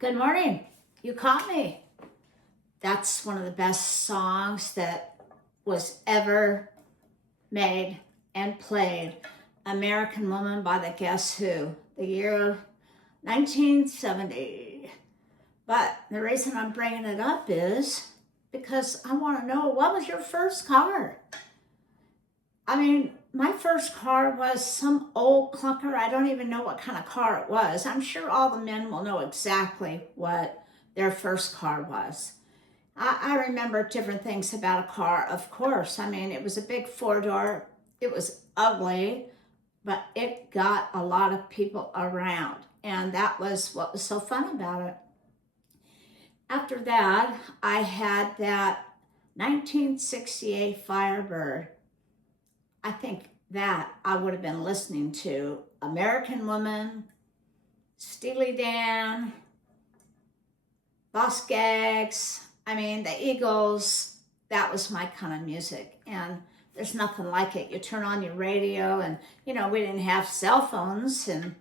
Good morning. You caught me. That's one of the best songs that was ever made and played. American Woman by the Guess Who, the year 1970. But the reason I'm bringing it up is because I want to know, what was your first car? I mean, my first car was some old clunker. I don't even know what kind of car it was. I'm sure all the men will know exactly what their first car was. I remember different things about a car, of course. I mean, it was a big four-door. It was ugly, but it got a lot of people around. And that was what was so fun about it. After that, I had that 1968 Firebird. I think that I would have been listening to American Woman, Steely Dan, Boss Gags, I mean, the Eagles. That was my kind of music. And there's nothing like it. You turn on your radio and, we didn't have cell phones and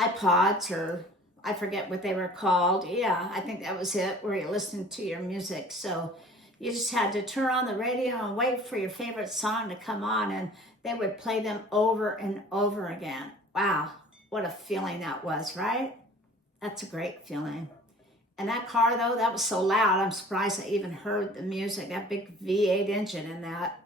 iPods, or I forget what they were called. Yeah, I think that was it, where you listened to your music. So you just had to turn on the radio and wait for your favorite song to come on, and they would play them over and over again. Wow, what a feeling that was, right? That's a great feeling. And that car, though, that was so loud, I'm surprised I even heard the music, that big V8 engine in that.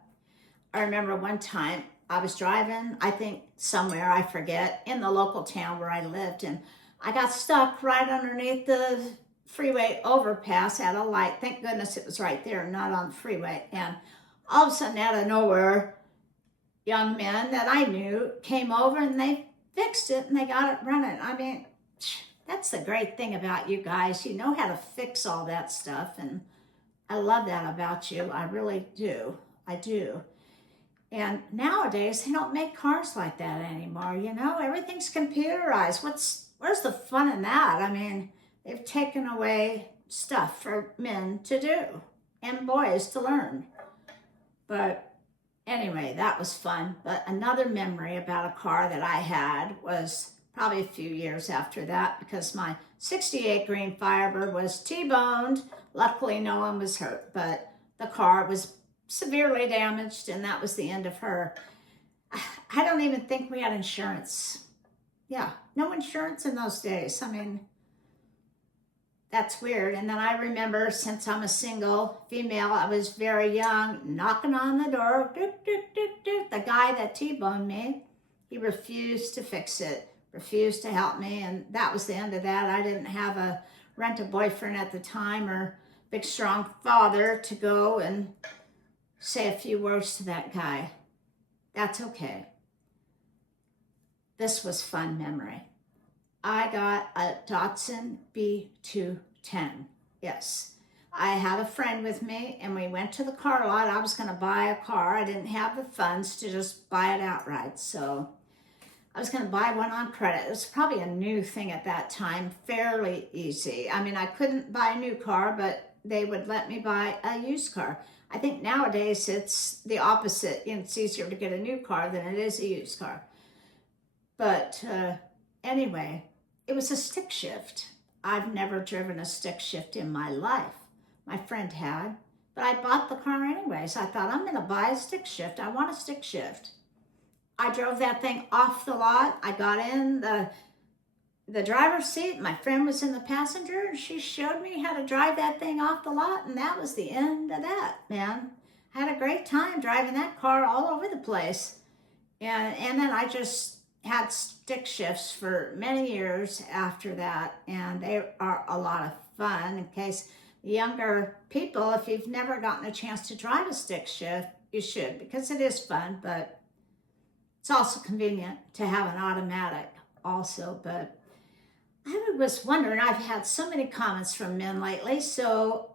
I remember one time I was driving, I think somewhere, I forget, in the local town where I lived, and I got stuck right underneath the freeway overpass at a light. Thank goodness it was right there, not on the freeway. And all of a sudden, out of nowhere, young men that I knew came over and they fixed it and they got it running. I mean, that's the great thing about you guys. You know how to fix all that stuff, and I love that about you. I really do. I do. And nowadays, they don't make cars like that anymore. Everything's computerized. Where's the fun in that? I mean, they've taken away stuff for men to do and boys to learn. But anyway, that was fun. But another memory about a car that I had was probably a few years after that, because my 68 green Firebird was T-boned. Luckily, no one was hurt, but the car was severely damaged, and that was the end of her. I don't even think we had insurance. Yeah, no insurance in those days. I mean, that's weird. And then I remember, since I'm a single female, I was very young, knocking on the door. Doot, doot, doot, doot. The guy that T-boned me, he refused to fix it, refused to help me, and that was the end of that. I didn't have a rent-a-boyfriend at the time, or big, strong father to go and say a few words to that guy. That's okay. This was fun memory. I got a Datsun B210. Yes. I had a friend with me, and we went to the car lot. I was going to buy a car. I didn't have the funds to just buy it outright, so I was going to buy one on credit. It was probably a new thing at that time, fairly easy. I mean, I couldn't buy a new car, but they would let me buy a used car. I think nowadays it's the opposite. It's easier to get a new car than it is a used car. But anyway, it was a stick shift. I've never driven a stick shift in my life. My friend had, but I bought the car anyways. I thought, I'm going to buy a stick shift. I want a stick shift. I drove that thing off the lot. I got in the driver's seat. My friend was in the passenger, and she showed me how to drive that thing off the lot, and that was the end of that, man. I had a great time driving that car all over the place. And then I just had stick shifts for many years after that, and they are a lot of fun. In case younger people, if you've never gotten a chance to drive a stick shift, you should, because it is fun, but it's also convenient to have an automatic also. But I was wondering, I've had so many comments from men lately, so,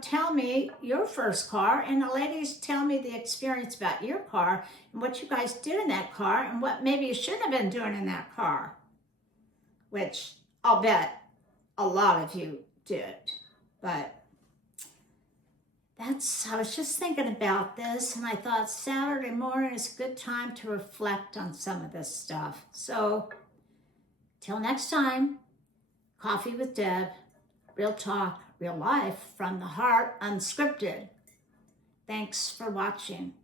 tell me your first car, and the ladies tell me the experience about your car and what you guys did in that car and what maybe you shouldn't have been doing in that car, which I'll bet a lot of you did. But I was just thinking about this, and I thought Saturday morning is a good time to reflect on some of this stuff. So, till next time, Coffee with Deb, real talk, real life, from the heart, unscripted. Thanks for watching.